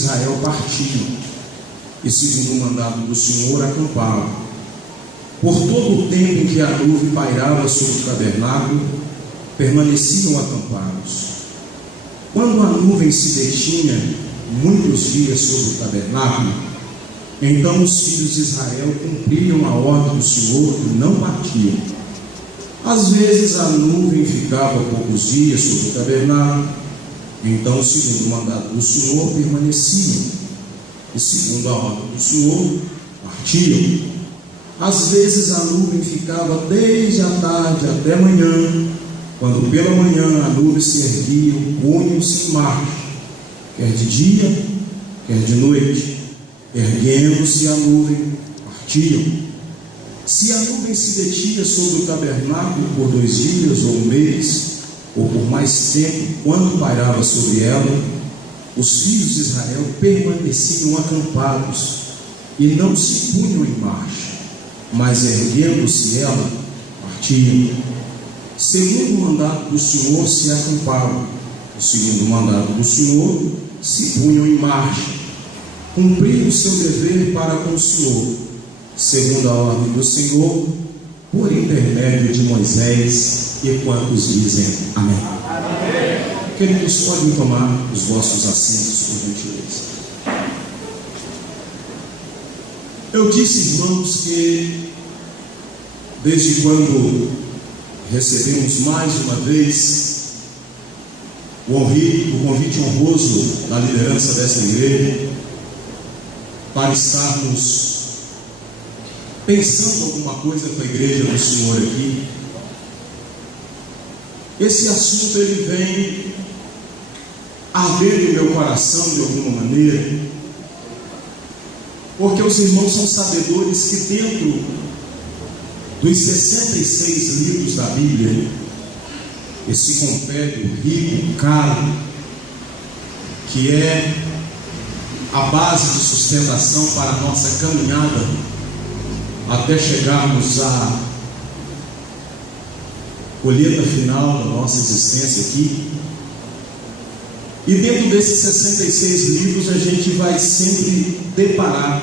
Israel partiam, e segundo o mandado do Senhor, acampavam. Por todo o tempo em que a nuvem pairava sobre o tabernáculo, permaneciam acampados. Quando a nuvem se detinha muitos dias sobre o tabernáculo, então os filhos de Israel cumpriam a ordem do Senhor e não partiam. Às vezes a nuvem ficava poucos dias sobre o tabernáculo, então, segundo o mandado do Senhor, permaneciam, e segundo a ordem do Senhor, partiam. Às vezes a nuvem ficava desde a tarde até manhã. Quando pela manhã a nuvem se erguia, punham-se em marcha, quer de dia, quer de noite. Erguendo-se a nuvem, partiam. Se a nuvem se detinha sobre o tabernáculo por 2 dias ou 1 mês, ou por mais tempo, quando pairava sobre ela, os filhos de Israel permaneciam acampados e não se punham em marcha, mas erguendo-se ela, partiam. Segundo o mandato do Senhor se acampavam, e segundo o mandato do Senhor se punham em marcha, cumpriam o seu dever para com o Senhor, segundo a ordem do Senhor, por intermédio de Moisés. E quantos dizem amém? Amém. Queridos, podem tomar os vossos assentos, por gentileza. Eu disse, irmãos, que desde quando recebemos mais uma vez o convite honroso da liderança desta igreja para estarmos pensando alguma coisa com a igreja do Senhor aqui, esse assunto ele vem ardendo em meu coração de alguma maneira, porque os irmãos são sabedores que dentro dos 66 livros da Bíblia, esse compêndio rico, caro, que é a base de sustentação para a nossa caminhada até chegarmos à colheita final da nossa existência aqui. E dentro desses 66 livros a gente vai sempre deparar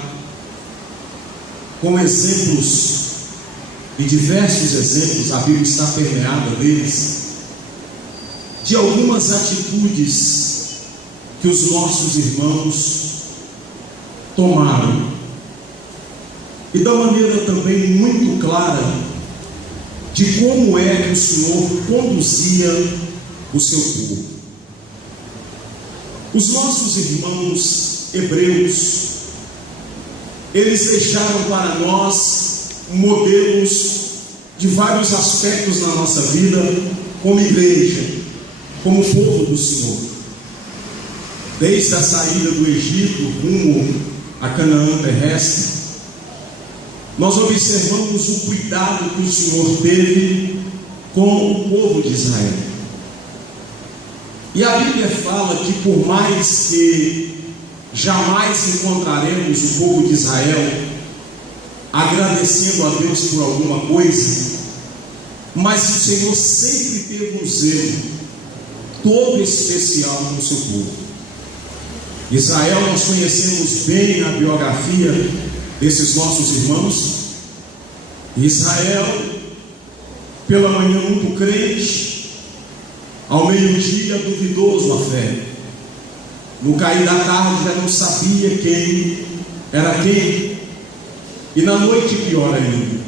com exemplos, e diversos exemplos, a Bíblia está permeada deles, de algumas atitudes que os nossos irmãos tomaram, e da maneira também muito clara de como é que o Senhor conduzia o seu povo. Os nossos irmãos hebreus, eles deixaram para nós modelos de vários aspectos na nossa vida, como igreja, como povo do Senhor. Desde a saída do Egito rumo a Canaã terrestre, nós observamos o cuidado que o Senhor teve com o povo de Israel. E a Bíblia fala que por mais que jamais encontraremos o povo de Israel agradecendo a Deus por alguma coisa, mas o Senhor sempre teve um zelo todo especial com o seu povo. Israel, nós conhecemos bem a biografia desses nossos irmãos. Israel, pela manhã muito crente, ao meio-dia duvidoso a fé, no cair da tarde já não sabia quem era quem, e na noite pior ainda.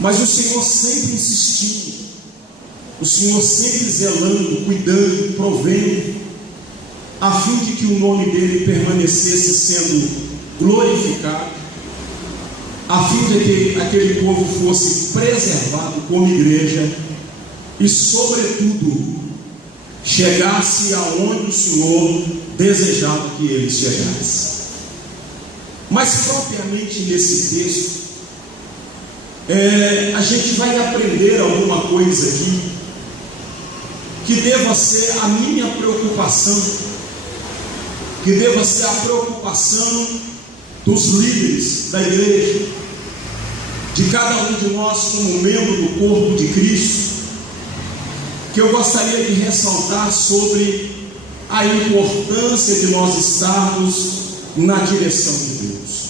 Mas o Senhor sempre insistiu, o Senhor sempre zelando, cuidando, provendo, a fim de que o nome dele permanecesse sendo glorificado, a fim de que aquele povo fosse preservado como igreja e, sobretudo, chegasse aonde o Senhor desejava que ele chegasse. Mas propriamente nesse texto, a gente vai aprender alguma coisa aqui que deva ser a minha preocupação, que deva ser a preocupação dos líderes da igreja, de cada um de nós como membro do corpo de Cristo, que eu gostaria de ressaltar sobre a importância de nós estarmos na direção de Deus.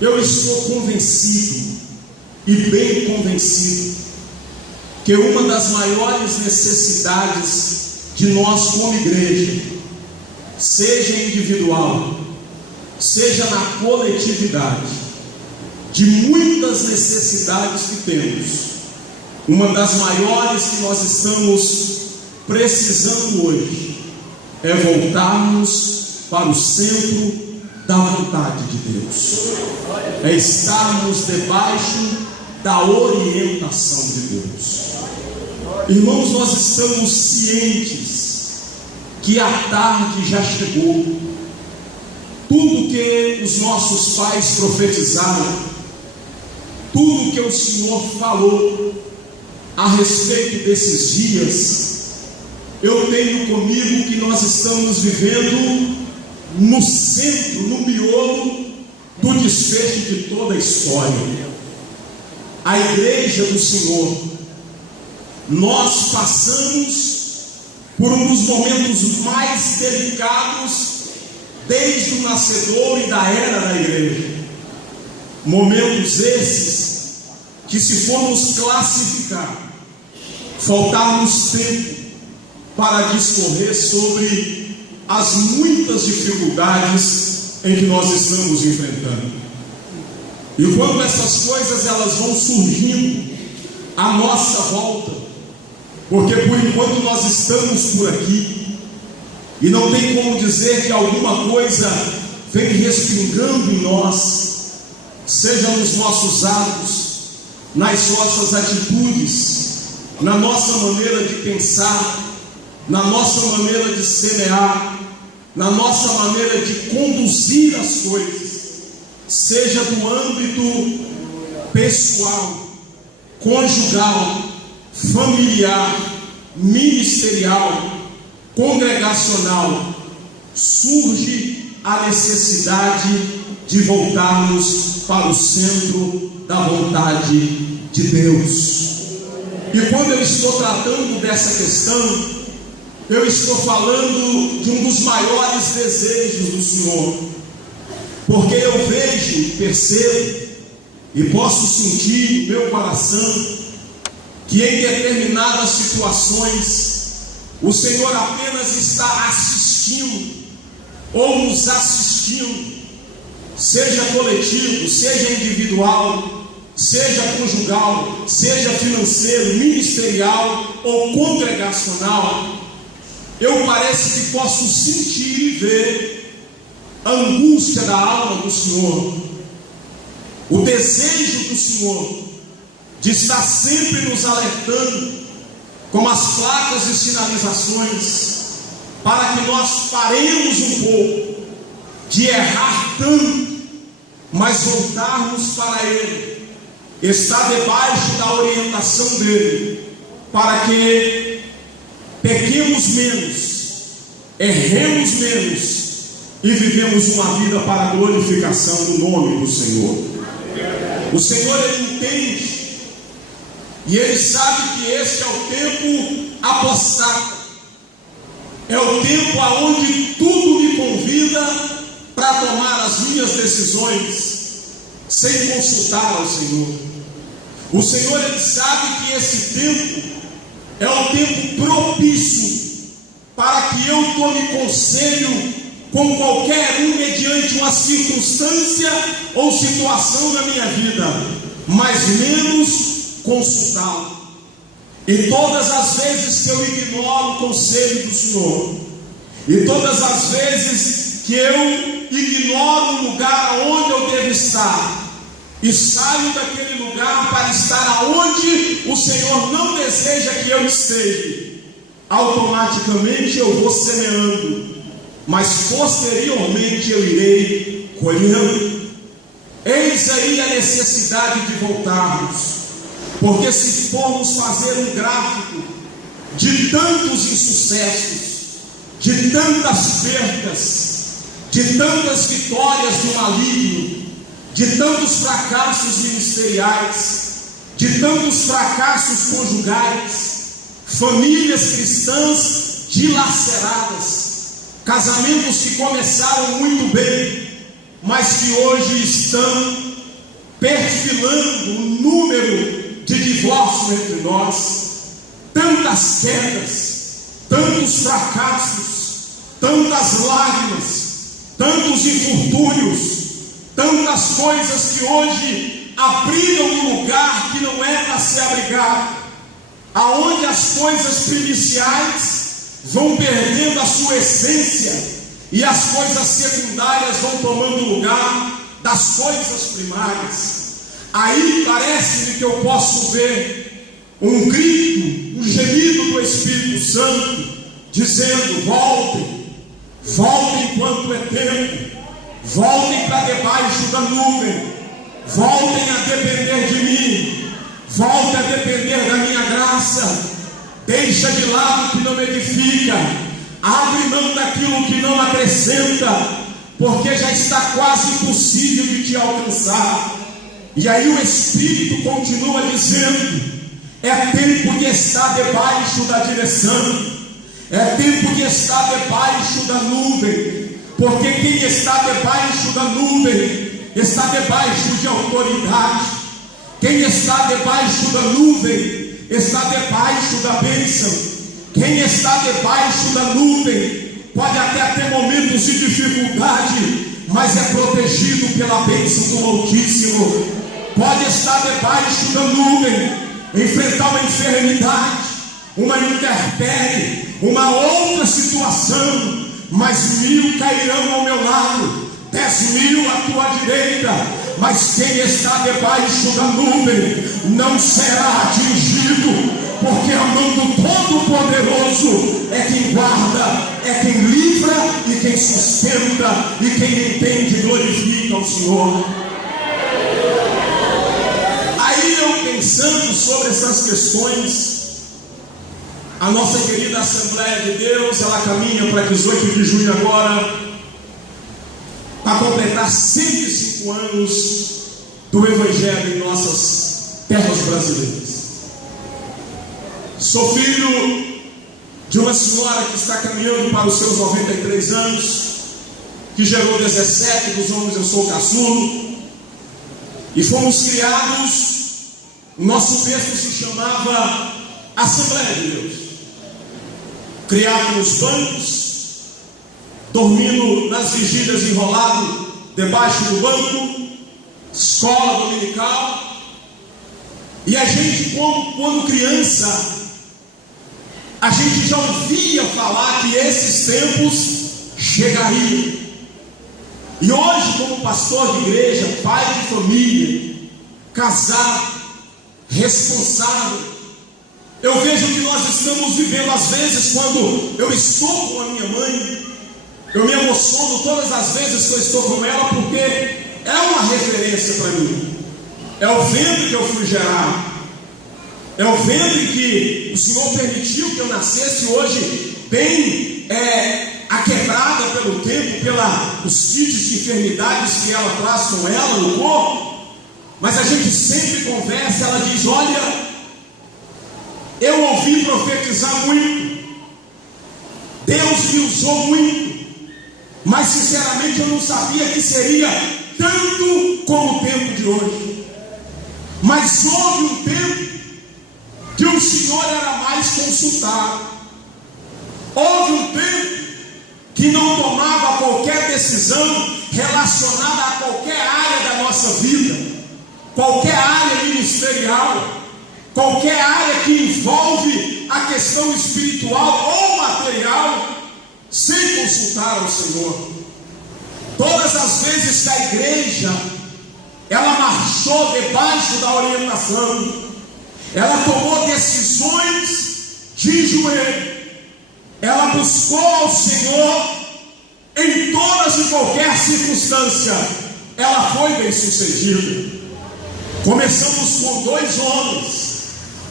Eu estou convencido, e bem convencido, que uma das maiores necessidades de nós como igreja, seja individual, seja na coletividade, de muitas necessidades que temos, uma das maiores que nós estamos precisando hoje é voltarmos para o centro da vontade de Deus, é estarmos debaixo da orientação de Deus. Irmãos, nós estamos cientes que a tarde já chegou. Tudo que os nossos pais profetizaram, tudo que o Senhor falou a respeito desses dias, eu tenho comigo que nós estamos vivendo no centro, no miolo do desfecho de toda a história. A igreja do Senhor, nós passamos por um dos momentos mais delicados desde o nascedouro e da era da igreja. Momentos esses que, se formos classificar, faltarmos tempo para discorrer sobre as muitas dificuldades em que nós estamos enfrentando. E quando essas coisas elas vão surgindo à nossa volta, porque por enquanto nós estamos por aqui, e não tem como dizer que alguma coisa vem respingando em nós, seja nos nossos atos, nas nossas atitudes, na nossa maneira de pensar, na nossa maneira de semear, na nossa maneira de conduzir as coisas, seja do âmbito pessoal, conjugal, familiar, ministerial, congregacional, surge a necessidade de voltarmos para o centro da vontade de Deus. E quando eu estou tratando dessa questão, eu estou falando de um dos maiores desejos do Senhor, porque eu vejo, percebo e posso sentir no meu coração que em determinadas situações o Senhor apenas está assistindo ou nos assistindo, seja coletivo, seja individual, seja conjugal, seja financeiro, ministerial ou congregacional. Eu parece que posso sentir e ver a angústia da alma do Senhor, o desejo do Senhor de estar sempre nos alertando com as placas e sinalizações, para que nós paremos um pouco de errar tanto, mas voltarmos para Ele, estar debaixo da orientação dEle, para que pequemos menos, erremos menos e vivemos uma vida para a glorificação do nome do Senhor. O Senhor, Ele entende e Ele sabe que este é o tempo apostato, é o tempo aonde tudo me convida para tomar as minhas decisões sem consultar ao Senhor. O Senhor, Ele sabe que esse tempo é o tempo propício para que eu tome conselho com qualquer um mediante uma circunstância ou situação da minha vida, mas menos consultá-lo. E todas as vezes que eu ignoro o conselho do Senhor, e todas as vezes que eu ignoro o lugar onde eu devo estar, e saio daquele lugar para estar aonde o Senhor não deseja que eu esteja, automaticamente eu vou semeando, mas posteriormente eu irei colhendo. Eis aí a necessidade de voltarmos, porque se formos fazer um gráfico de tantos insucessos, de tantas percas, de tantas vitórias do maligno, de tantos fracassos ministeriais, de tantos fracassos conjugais, famílias cristãs dilaceradas, casamentos que começaram muito bem, mas que hoje estão perfilando o número de divórcios entre nós. Tantas quedas, tantos fracassos, tantas lágrimas, tantos infortúnios, tantas coisas que hoje abrigam um lugar que não é para se abrigar, aonde as coisas primiciais vão perdendo a sua essência e as coisas secundárias vão tomando lugar das coisas primárias. Aí parece-me que eu posso ver um grito, um gemido do Espírito Santo, dizendo: voltem, voltem enquanto é tempo, voltem para debaixo da nuvem, voltem a depender de mim, voltem a depender da minha graça, deixa de lado o que não edifica, abre mão daquilo que não acrescenta, porque já está quase impossível de te alcançar. E aí o Espírito continua dizendo: é tempo de estar debaixo da direção, é tempo de estar debaixo da nuvem, porque quem está debaixo da nuvem está debaixo de autoridade. Quem está debaixo da nuvem está debaixo da bênção. Quem está debaixo da nuvem pode até ter momentos de dificuldade, mas é protegido pela bênção do Altíssimo. Pode estar debaixo da nuvem, enfrentar uma enfermidade, uma intempérie, uma outra situação, mas 1000 cairão ao meu lado, 10.000 à tua direita, mas quem está debaixo da nuvem não será atingido, porque a mão do Todo-Poderoso é quem guarda, é quem livra e quem sustenta, e quem entende e glorifica ao Senhor. Aí eu pensando sobre essas questões, a nossa querida Assembleia de Deus, ela caminha para 18 de junho agora, para completar 105 anos do Evangelho em nossas terras brasileiras. Sou filho de uma senhora que está caminhando para os seus 93 anos, que gerou 17 dos homens, eu sou caçulo, e fomos criados. Nosso berço se chamava Assembleia de Deus. Criado nos bancos, dormindo nas vigílias enrolado debaixo do banco, escola dominical. E a gente, quando criança, a gente já ouvia falar que esses tempos chegariam. E hoje, como pastor de igreja, pai de família, casado, responsável, eu vejo que nós estamos vivendo. Às vezes, quando eu estou com a minha mãe, eu me emociono todas as vezes que eu estou com ela, porque é uma referência para mim. É o ventre que eu fui gerado, é o ventre que o Senhor permitiu que eu nascesse hoje, bem aquebrada pelo tempo, pelos tipos de enfermidades que ela traz com ela no corpo. Mas a gente sempre conversa, ela diz: olha, eu ouvi profetizar muito, Deus me usou muito, mas sinceramente eu não sabia que seria tanto como o tempo de hoje. Mas houve um tempo que o Senhor era mais consultado, houve um tempo que não tomava qualquer decisão relacionada a qualquer área da nossa vida, qualquer área ministerial, qualquer área que envolve a questão espiritual ou material, sem consultar ao Senhor. Todas as vezes que a igreja ela marchou debaixo da orientação, ela tomou decisões de joelho, ela buscou ao Senhor em todas e qualquer circunstância, ela foi bem sucedida. Começamos com 2 homens.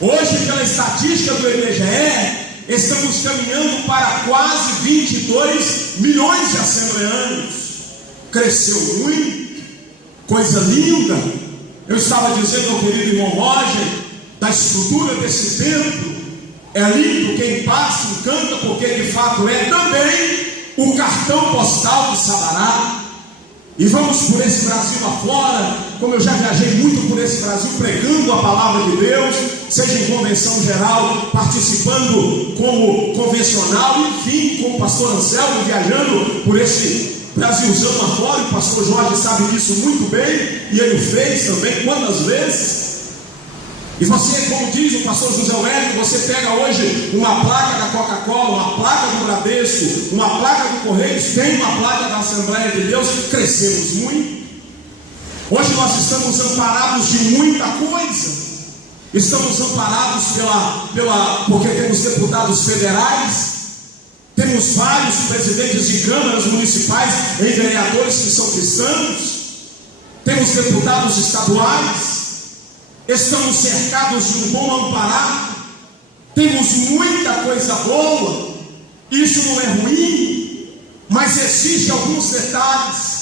Hoje, pela estatística do IBGE, estamos caminhando para quase 22 milhões de assembleanos. Cresceu muito, coisa linda. Eu estava dizendo ao querido irmão Roger da estrutura desse templo, É lindo quem passa e canta, porque de fato é também o cartão postal de Sabará. E vamos por esse Brasil afora, como eu já viajei muito por esse Brasil pregando a palavra de Deus, seja em convenção geral, participando como convencional, enfim, com o pastor Anselmo, viajando por esse Brasilzão afora. O pastor Jorge sabe disso muito bem, e ele o fez também, quantas vezes. E você, como diz o pastor José Wélio, você pega hoje uma placa da Coca-Cola, uma placa do Bradesco, uma placa do Correios, tem uma placa da Assembleia de Deus, crescemos muito. Hoje nós estamos amparados de muita coisa. Estamos amparados porque temos deputados federais, temos vários presidentes de câmaras municipais e vereadores que são cristãos, temos deputados estaduais. Estamos cercados de um bom amparado, temos muita coisa boa, isso não é ruim, mas existem alguns detalhes.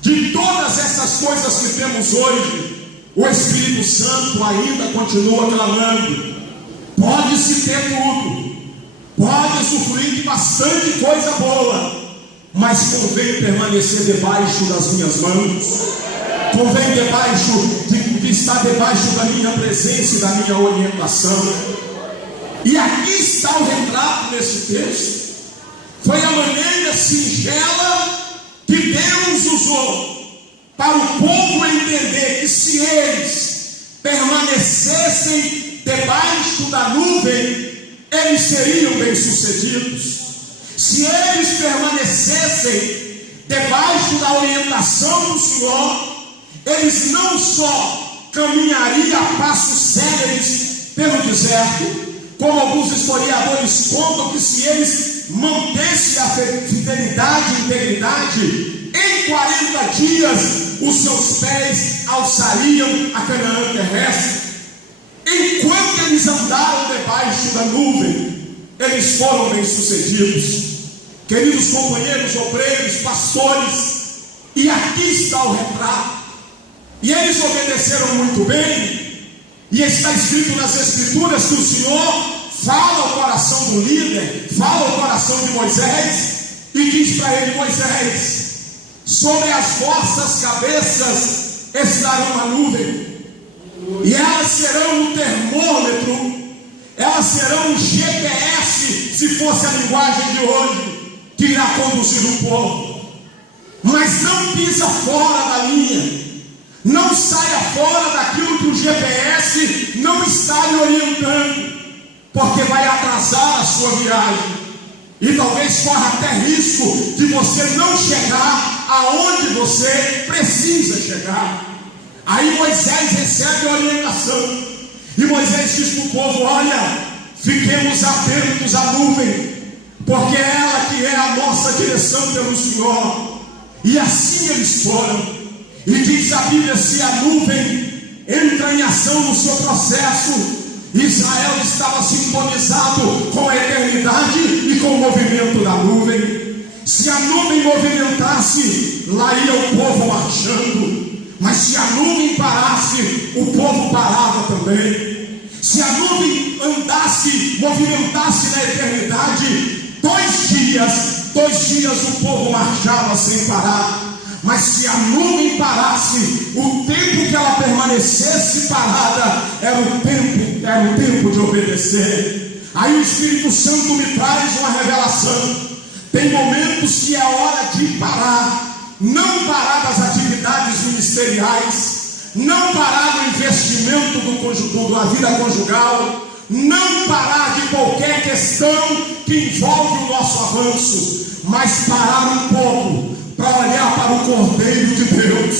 De todas essas coisas que temos hoje, o Espírito Santo ainda continua clamando: pode-se ter tudo, pode usufruir de bastante coisa boa, mas convém permanecer debaixo das minhas mãos, convém estar debaixo da minha presença e da minha orientação. E aqui está o retrato nesse texto. Foi a maneira singela que Deus usou para o povo entender que se eles permanecessem debaixo da nuvem, eles seriam bem-sucedidos. Se eles permanecessem debaixo da orientação do Senhor, eles não só caminhariam a passos céleres pelo deserto, como alguns historiadores contam que se eles mantessem a fidelidade e integridade, em 40 dias os seus pés alçariam a Canaã terrestre. Enquanto eles andaram debaixo da nuvem, eles foram bem-sucedidos. Queridos companheiros, obreiros, pastores, e aqui está o retrato. E eles obedeceram muito bem, e está escrito nas Escrituras que o Senhor fala ao coração do líder, fala ao coração de Moisés, e diz para ele: Moisés, sobre as vossas cabeças estará uma nuvem, e elas serão um termômetro, elas serão um GPS, se fosse a linguagem de hoje, que irá conduzir o povo. Mas não pisa fora da linha, não saia fora daquilo que o GPS não está lhe orientando, porque vai atrasar a sua viagem, e talvez corra até risco de você não chegar aonde você precisa chegar. Aí Moisés recebe a orientação, e Moisés diz para o povo: olha, fiquemos atentos à nuvem, porque é ela que é a nossa direção pelo Senhor. E assim eles foram. E diz a Bíblia: se a nuvem entra em ação no seu processo, Israel estava sintonizado com a eternidade e com o movimento da nuvem. Se a nuvem movimentasse, lá ia o povo marchando. Mas se a nuvem parasse, o povo parava também. Se a nuvem andasse, movimentasse na eternidade, 2 dias o povo marchava sem parar. Mas se a nuvem parasse, o tempo que ela permanecesse parada era o tempo de obedecer. Aí o Espírito Santo me traz uma revelação. Tem momentos que é hora de parar, não parar das atividades ministeriais, não parar do investimento da vida conjugal, não parar de qualquer questão que envolve o nosso avanço, mas parar um pouco para olhar para o Cordeiro de Deus,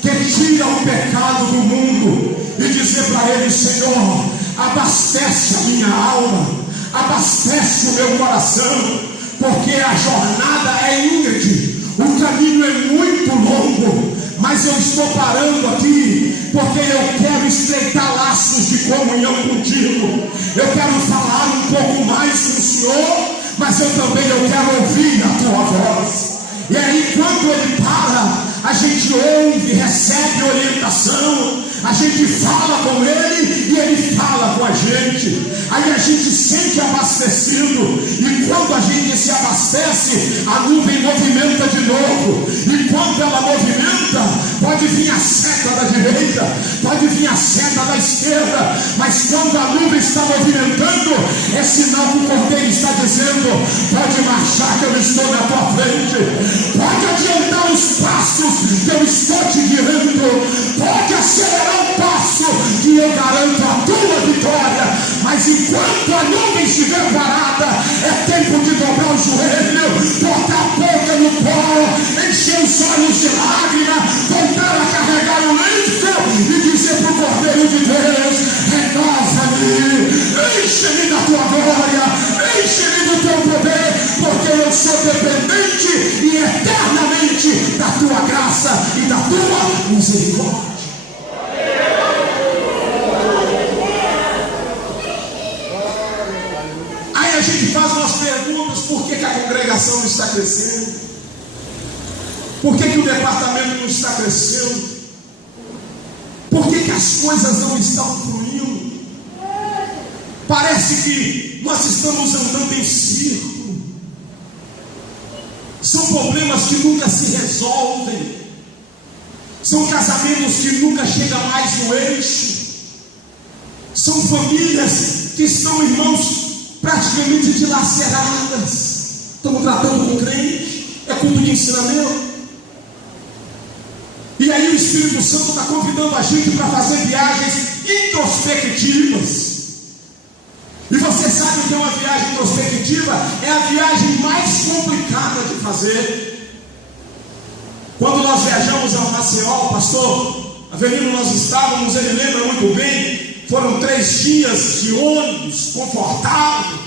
que tira o pecado do mundo, e dizer para ele: Senhor, abastece a minha alma, abastece o meu coração, porque a jornada é íngreme, o caminho é muito longo, mas eu estou parando aqui, porque eu quero estreitar laços de comunhão contigo, eu quero falar um pouco mais com o Senhor, mas eu quero ouvir a tua voz. E aí, quando ele para, a gente ouve, recebe orientação, A gente fala com Ele e Ele fala com a gente. Aí a gente sente abastecido. E quando a gente se abastece, a nuvem movimenta de novo. E quando ela movimenta, pode vir a seta da direita, pode vir a seta da esquerda. Mas quando a nuvem está movimentando, é sinal que o Cordeiro está dizendo: pode marchar que eu estou na tua frente. Pode adiantar os passos que eu estou te guiando. Pode acelerar o passo que eu garanto a tua vitória. Mas enquanto a nuvem estiver parada, é tempo de dobrar o joelho, botar a boca no pó, encher os olhos de lágrima, voltar a carregar o lenço e dizer para o Cordeiro de Deus: renova-me, enche-me da tua glória, enche-me do teu poder, porque eu sou dependente e eternamente da tua graça e da tua misericórdia. Aí a gente faz umas perguntas: por que a congregação não está crescendo? Por que o departamento não está crescendo? Por que as coisas não estão fluindo? Parece que nós estamos andando em círculo. São problemas que nunca se resolvem. São casamentos que nunca chegam mais no eixo. São famílias que estão, irmãos, praticamente dilaceradas. Estamos tratando com crente, é culto de ensinamento. E aí o Espírito Santo está convidando a gente para fazer viagens introspectivas. E você sabe que uma viagem introspectiva é a viagem mais complicada de fazer. Quando nós viajamos a Maceió, o pastor Avelino, nós estávamos, ele lembra muito bem, foram 3 dias de ônibus, confortável.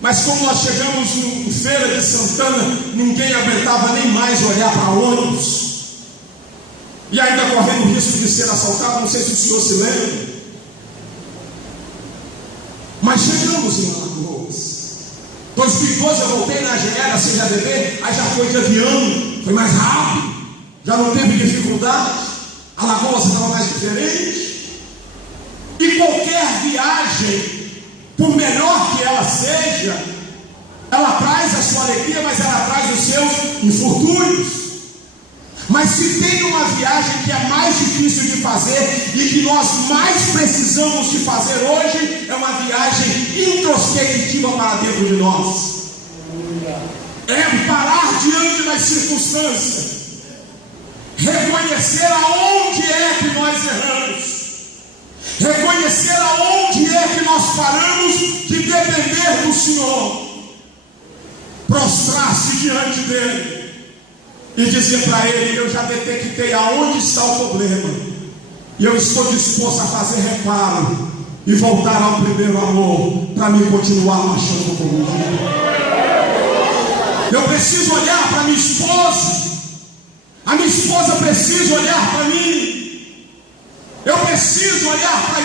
Mas como nós chegamos em Feira de Santana, ninguém aguentava nem mais olhar para ônibus. E ainda correndo o risco de ser assaltado, não sei se o senhor se lembra. Mas chegamos em Alagoas. 2012 eu voltei na GE, na CJDB, aí já foi de avião, foi mais rápido, já não teve dificuldade. Alagoas estava mais diferente. E qualquer viagem, por melhor que ela seja, ela traz a sua alegria, mas ela traz os seus infortúnios. Mas se tem uma viagem que é mais difícil de fazer e que nós mais precisamos de fazer hoje, é uma viagem introspectiva para dentro de nós. É parar diante das circunstâncias, reconhecer aonde é que nós erramos, reconhecer aonde é que nós paramos de depender do Senhor, prostrar-se diante dele e dizer para Ele: eu já detectei aonde está o problema, e eu estou disposto a fazer reparo e voltar ao primeiro amor, para me continuar marchando comigo. Eu preciso olhar para minha esposa, a minha esposa precisa olhar para mim, eu preciso olhar para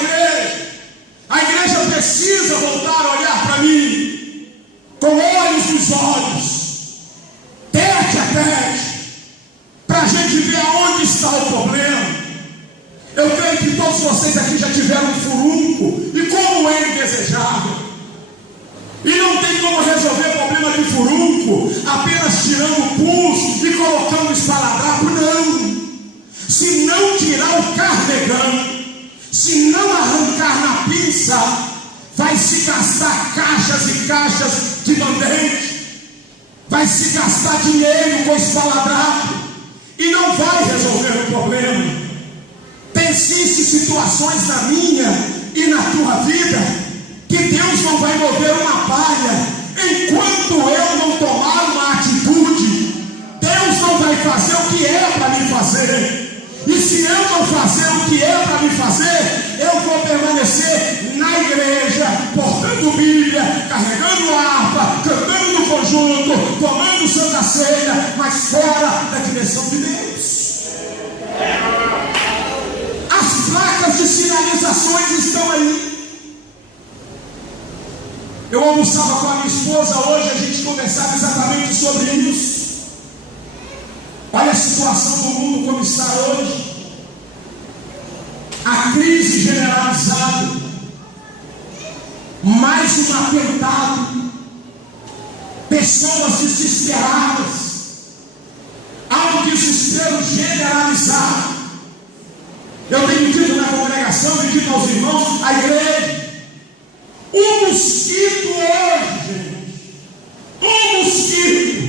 a igreja precisa voltar a olhar para mim, com olhos nos olhos, tete a tete, para a gente ver aonde está o problema. Eu creio que todos vocês aqui já tiveram um furúnculo, e como é indesejável. E não tem como resolver problema de furúnculo apenas tirando o pulso e colocando o esparadrapo, não. Se não tirar o carnegão, se não arrancar na pinça, vai se gastar caixas e caixas de band-aid, vai se gastar dinheiro com esparadrapo, e não vai resolver o problema. Existem situações na minha e na tua vida que Deus não vai mover uma palha enquanto eu não tomar uma atitude. Deus não vai fazer o que é para me fazer. E se eu não fazer o que é para me fazer, eu vou permanecer na igreja, portando Bíblia, carregando harpa, cantando no conjunto, tomando Santa Ceia, mas fora da direção de Deus. As placas de sinalizações estão aí. Eu almoçava com a minha esposa hoje, a gente conversava exatamente sobre isso. Olha a situação do mundo como está hoje. a crise generalizada, mais um atentado, pessoas desesperadas, há um desespero generalizado. Eu tenho dito na congregação e dito aos irmãos, à igreja, um mosquito hoje, gente, um mosquito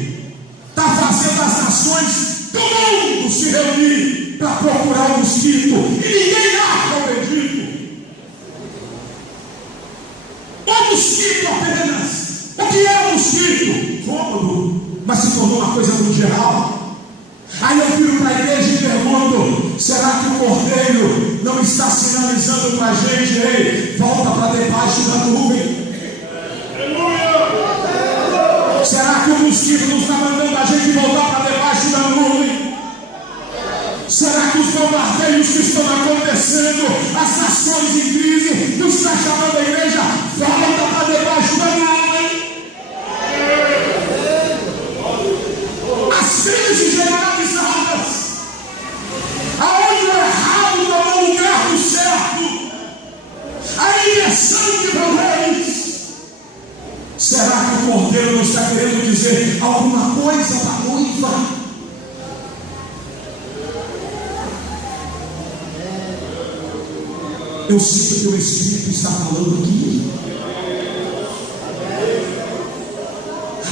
está fazendo as nações do mundo se reunir para procurar um mosquito, e ninguém acha o bendito. Um mosquito apenas. O que é um mosquito? Cômodo, mas se tornou uma coisa muito geral. Aí eu viro para a igreja e pergunto: será que o Cordeiro não está sinalizando para a gente, ei, volta para debaixo da nuvem? Será que o mosquito não está mandando a gente voltar para debaixo da nuvem? Será que os bombardeios que estão acontecendo, as nações em crise, não está chamando a igreja, volta para debaixo da nuvem? As crises generalizadas, aonde o errado tomou o lugar do certo, a inversão de valores. Será que o Cordeiro não está querendo dizer alguma coisa para a noiva? Eu sinto que o Espírito está falando aqui.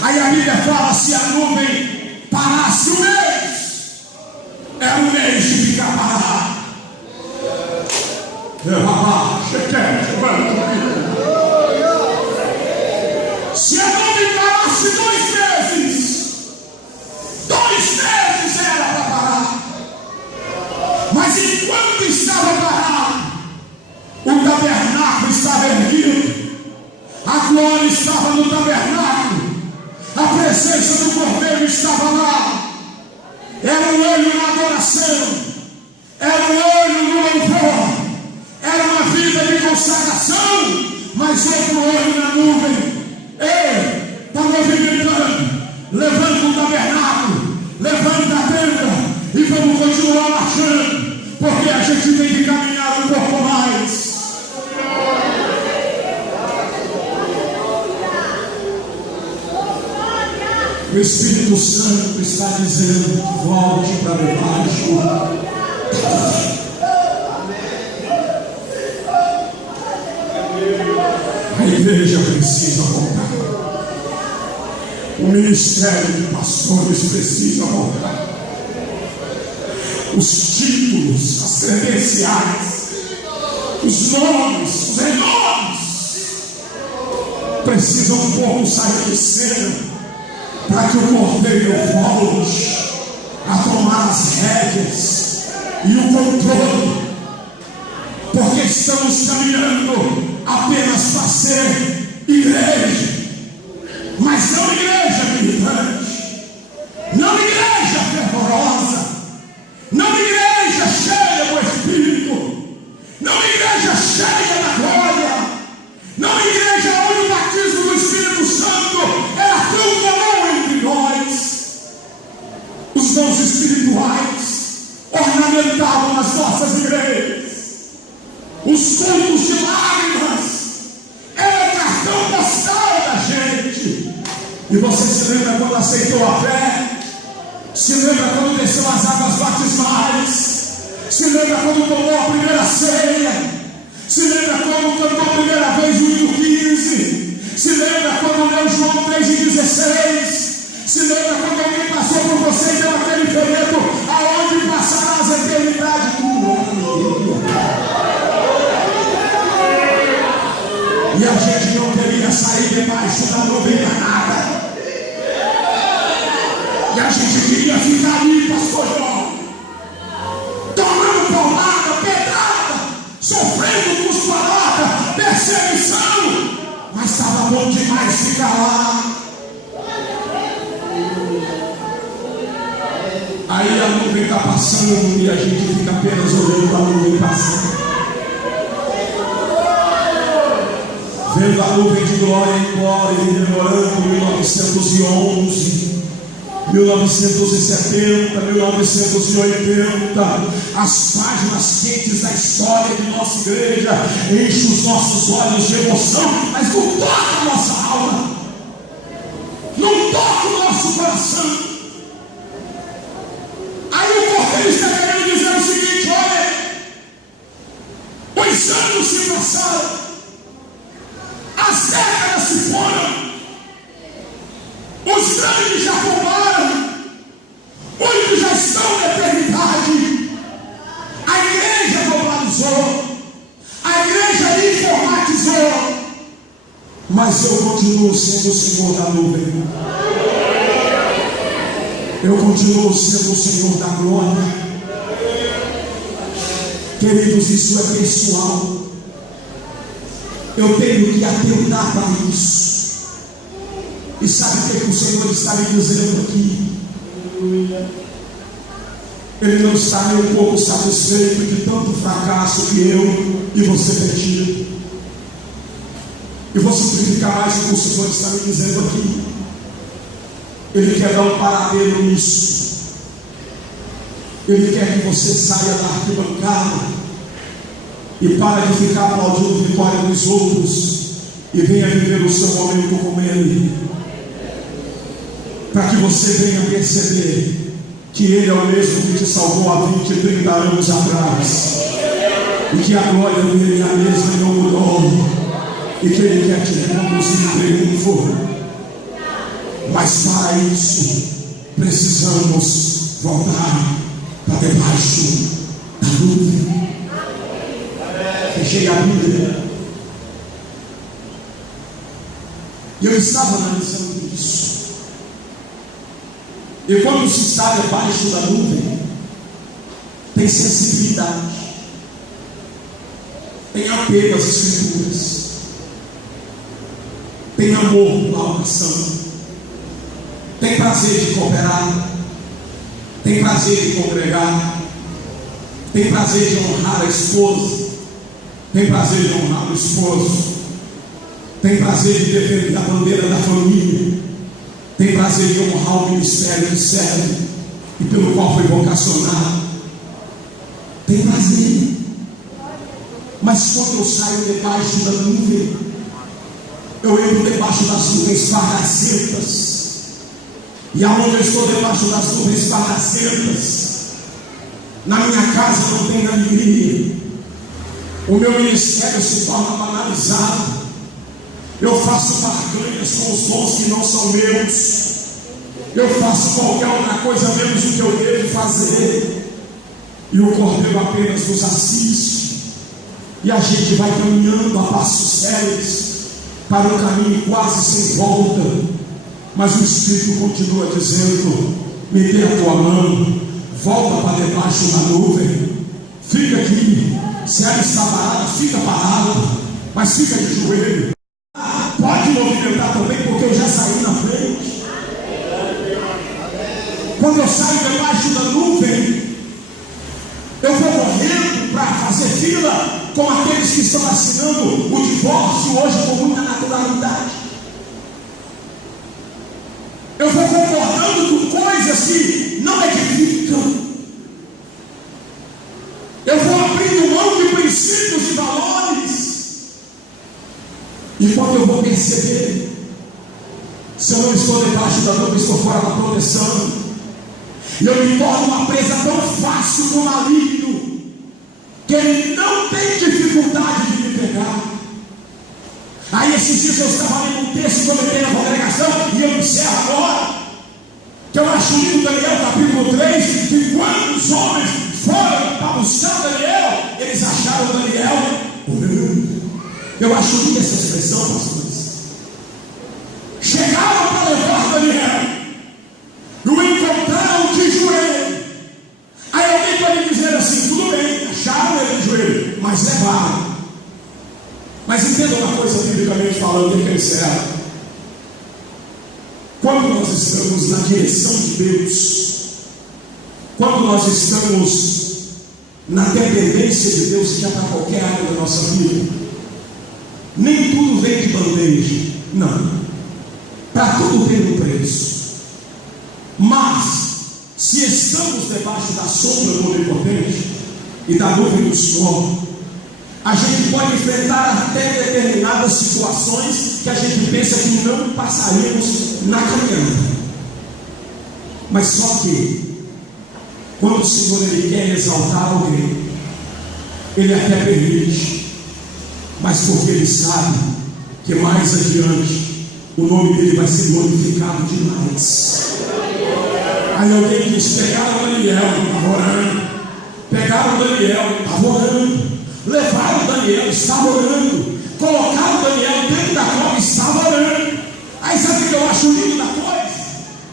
Aí a Bíblia fala: se a nuvem parasse um mês, é um mês de ficar parado. Se a nuvem parasse 2 meses, 2 meses era para parar. Mas enquanto estava parado, o tabernáculo estava erguido, a glória estava no tabernáculo, a presença do Cordeiro estava lá. Era um olho na adoração, era um olho no louvor, era uma vida de consagração, mas outro olho na nuvem. Ei, está movimentando, levanta o tabernáculo, levanta a tenda e vamos continuar marchando, porque a gente tem que caminhar um pouco mais. O Espírito Santo está dizendo: volte para debaixo. A igreja precisa voltar. O ministério de pastores precisa voltar. Os títulos, as credenciais, os nomes, os renomes precisam um pouco sair de cena, para que o Cordeiro volte a tomar as rédeas e o controle, porque estamos caminhando apenas para ser igreja, mas não igreja militante, não igreja fervorosa, não igreja cheia do Espírito, não igreja cheia da glória, não igreja onde o batismo do Espírito Santo era tão comum entre nós. Os dons espirituais ornamentavam as nossas igrejas, os cultos de lágrimas era cartão postal da gente. E você se lembra quando aceitou a fé? Se lembra quando desceu as águas batismais? Se lembra quando tomou a primeira ceia? Se lembra quando cantou a primeira vez o hino 15? Se lembra quando leu João 3,16? Se lembra quando alguém passou por você e deu aquele folheto aonde passarás a eternidade tua? E a gente não queria sair debaixo da nuvem para nada. E a gente queria ficar ali, pastor João, tomando paulada, pedrada, sofrendo cusparada, perseguição, mas estava bom demais ficar lá. Aí a nuvem está passando e a gente fica apenas olhando para a nuvem passar, vendo a nuvem de glória em glória, e demorando 1911, 1970, 1980, as páginas quentes da história de nossa igreja enchem os nossos olhos de emoção, mas não toca a nossa alma, não toca o nosso coração. Aí o Cordeiro está querendo dizer o seguinte: olha, os anos se passaram, as décadas se foram, os grandes já formaram, muitos já estão na eternidade. A igreja globalizou, a igreja informatizou, mas eu continuo sendo o Senhor da nuvem, eu continuo sendo o Senhor da glória. Queridos, isso é pessoal, eu tenho que atentar para isso. E sabe o que o Senhor está me dizendo aqui? Ele não está nem um pouco satisfeito de tanto fracasso que eu e você tem tido. E vou simplificar mais o que o Senhor está me dizendo aqui. Ele quer dar um paradeiro nisso. Ele quer que você saia da arquibancada e pare de ficar aplaudindo a vitória dos outros e venha viver o seu momento com Ele, para que você venha perceber que Ele é o mesmo que te salvou há 20 e 30 anos atrás, e que a glória dele é a mesma e não mudou, e que Ele quer te reconduzir em triunfo. Mas para isso precisamos voltar para debaixo da nuvem. Fechei a Bíblia e eu estava analisando isso. E quando se está debaixo da nuvem, tem sensibilidade, tem apego às Escrituras, tem amor pela oração, tem prazer de cooperar, tem prazer de congregar, tem prazer de honrar a esposa, tem prazer de honrar o esposo, tem prazer de defender a bandeira da família, tem prazer de honrar o ministério que serve e pelo qual foi vocacionado, tem prazer. Mas quando eu saio debaixo da nuvem, eu entro debaixo das nuvens fardacentas. E aonde eu estou debaixo das nuvens fardacentas, na minha casa não tem alegria, o meu ministério se torna banalizado, eu faço barganhas com os dons que não são meus, eu faço qualquer outra coisa menos o que eu devo fazer, e o Cordeiro apenas nos assiste, e a gente vai caminhando a passos sérios para um caminho quase sem volta, mas o Espírito continua dizendo: me dê a tua mão, volta para debaixo da nuvem, fica aqui, se ela está parada, fica parada, mas fica de joelho, pode movimentar também, porque eu já saí na frente. Quando eu saio debaixo da nuvem, eu vou correndo para fazer fila com aqueles que estão assinando o divórcio hoje com muita naturalidade. Eu vou concordando com coisas que não edificam. Eu vou abrindo mão de princípios e valores. E quando eu vou perceber, se eu não estou debaixo da nuvem, estou fora da proteção, e eu me torno uma presa tão fácil do maligno, que ele não tem dificuldade de me pegar. Aí esses dias eu estava lendo um texto que eu comentei na congregação, e eu encerro agora, que eu acho lindo, Daniel capítulo 3, que quando os homens foram para buscar Daniel, eles acharam Daniel orando. Eu acho linda essa expressão, pastores. Chegaram para levar Daniel, e o encontraram de joelho. Aí alguém pode dizer assim: tudo bem, acharam ele de joelho, mas levaram. Mas entenda uma coisa, biblicamente falando, que ele será. Quando nós estamos na direção de Deus, quando nós estamos na dependência de Deus, que é para qualquer área da nossa vida, nem tudo vem de bandeja, não. Para tudo tem um preço. Mas, se estamos debaixo da sombra do Onipotente e da nuvem do Senhor, a gente pode enfrentar até determinadas situações que a gente pensa que não passaríamos na caminhada. Mas só que, quando o Senhor Ele quer exaltar alguém, Ele até permite, mas porque Ele sabe que mais adiante o nome dele vai ser glorificado demais. Aí alguém diz: pegaram Daniel, estava orando. Pegaram Daniel, estava orando. Levaram Daniel, estava orando. Colocaram Daniel dentro da cova, estava orando. Aí sabe o que eu acho lindo da coisa?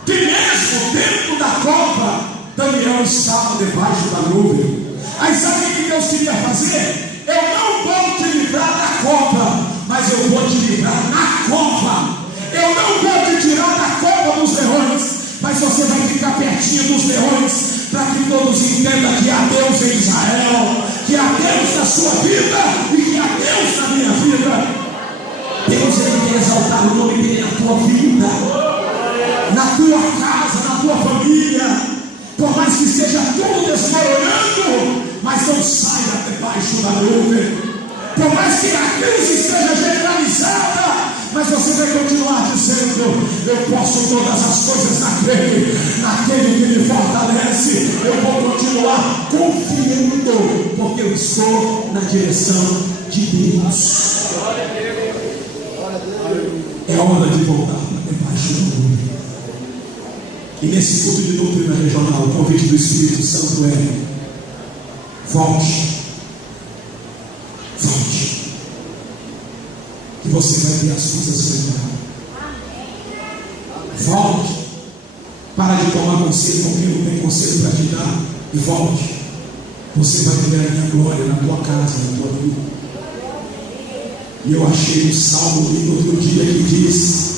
Que mesmo dentro da cova, Daniel estava debaixo da nuvem. Aí sabe o que Deus queria fazer? Eu não vou te livrar da cova, mas eu vou te livrar na cova. Eu não vou te tirar da cova dos leões, mas você vai ficar pertinho dos leões, para que todos entendam que há Deus em Israel, que há Deus na sua vida e que há Deus na minha vida. Deus Ele quer exaltar o nome dele na tua vida, na tua casa, na tua família. Por mais que esteja tudo desmoronando, mas não saia debaixo da nuvem. Por mais que a crise esteja generalizada, mas você vai continuar dizendo: eu posso todas as coisas naquele que me fortalece. Eu vou continuar confiando, porque eu estou na direção de Deus. É hora de voltar para debaixo da nuvem. E nesse culto de doutrina regional, o convite do Espírito Santo é: volte. Volte. Que você vai ver as coisas melhorar. Volte. Para de tomar conselho com quem não tem conselho para te dar. E volte. Você vai ver a minha glória na tua casa, na tua vida. E eu achei um salmo lindo outro dia que diz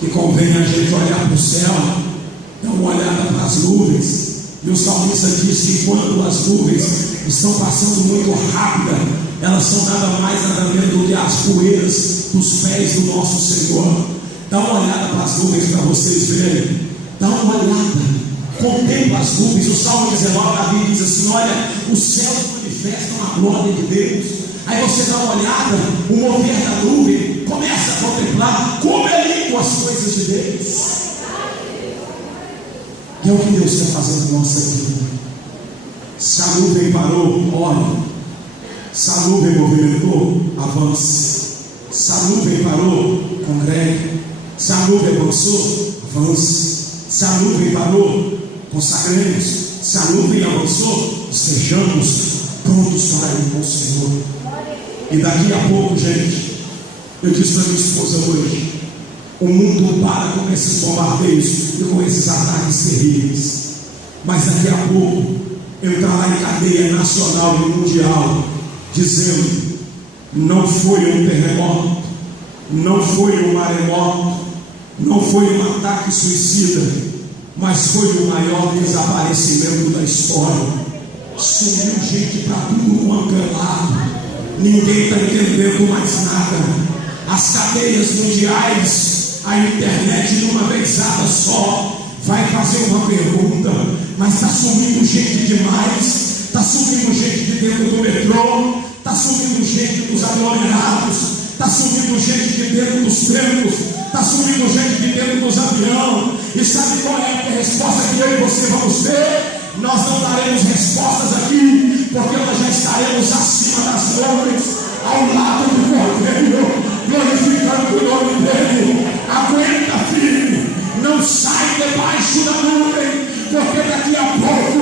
que convém a gente olhar para o céu, dar uma olhada para as nuvens. E o salmista diz que quando as nuvens estão passando muito rápida, elas são nada mais nada menos do que as poeiras dos pés do nosso Senhor. Dá uma olhada para as nuvens para vocês verem. Dá uma olhada, contempla as nuvens. O Salmo 19, Davi diz assim: olha, os céus manifestam a glória de Deus. Aí você dá uma olhada, o mover da nuvem, começa a contemplar como é lindo as coisas de Deus. E é o que Deus quer fazer na nossa vida. Se a nuvem parou, olha. Se a nuvem movimentou, avance. Se a nuvem parou, congregue. Se a nuvem avançou, avance. Se a nuvem parou, consagremos. Se a nuvem avançou, estejamos prontos para ir com o Senhor. E daqui a pouco, gente, eu disse para minha esposa hoje: o mundo para com esses bombardeios e com esses ataques terríveis, mas daqui a pouco entrará em cadeia nacional e mundial, dizendo: não foi um terremoto, não foi um maremoto, não foi um ataque suicida, mas foi o maior desaparecimento da história. Sumiu gente para tudo quanto é lado, ninguém está entendendo mais nada. As cadeias mundiais, a internet de uma vezada só vai fazer uma pergunta: mas está sumindo gente demais, está sumindo gente de dentro do metrô, está sumindo gente dos aglomerados, está sumindo gente de dentro dos templos, está sumindo gente de dentro dos aviões. E sabe qual é a resposta que eu e você vamos ter? Nós não daremos respostas aqui, porque nós já estaremos acima das nuvens, ao lado do Cordeiro, glorificando o nome dele. Aguenta firme, não sai debaixo da nuvem, porque daqui a pouco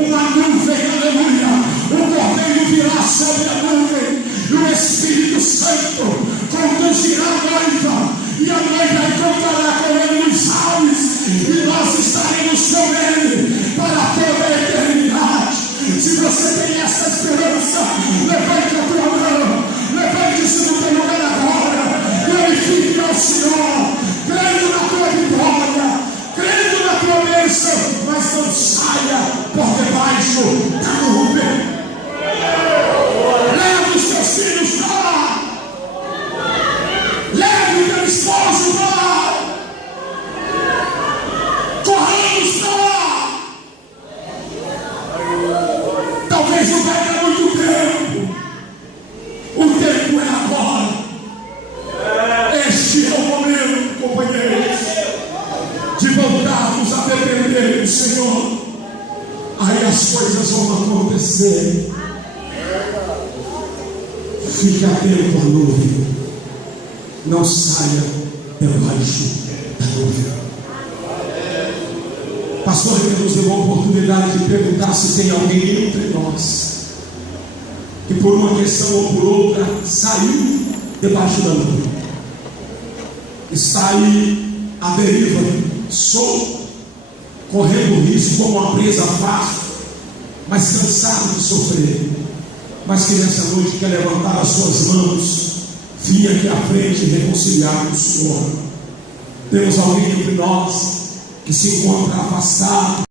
uma nuvem, aleluia, o Cordeiro virá sobre a nuvem, e o Espírito Santo conduzirá a noiva, e a noiva encontrará com ele nos ares, e nós estaremos com ele para toda a eternidade. Se você tem essa esperança, levante a tua mão, levante-se no teu lugar agora, glorifique ao Senhor, crendo na tua vitória, crendo na tua bênção, mas não saia por debaixo da nuvem. Leve os teus filhos para lá, leve o teu esposo para lá, corramos para não vai dar muito tempo. O tempo é agora. Este é o momento, companheiros, de voltarmos a depender do Senhor. Aí as coisas vão acontecer. Fique atento à nuvem. Não saia debaixo da nuvem. Pastor, ele nos deu a oportunidade de perguntar se tem alguém entre nós que por uma questão ou por outra saiu debaixo da nuvem. Está aí à deriva, solto, correndo risco como uma presa fácil, mas cansado de sofrer, mas que nessa noite quer levantar as suas mãos, vir aqui à frente e reconciliar com o Senhor. Temos alguém entre nós que se encontra afastado,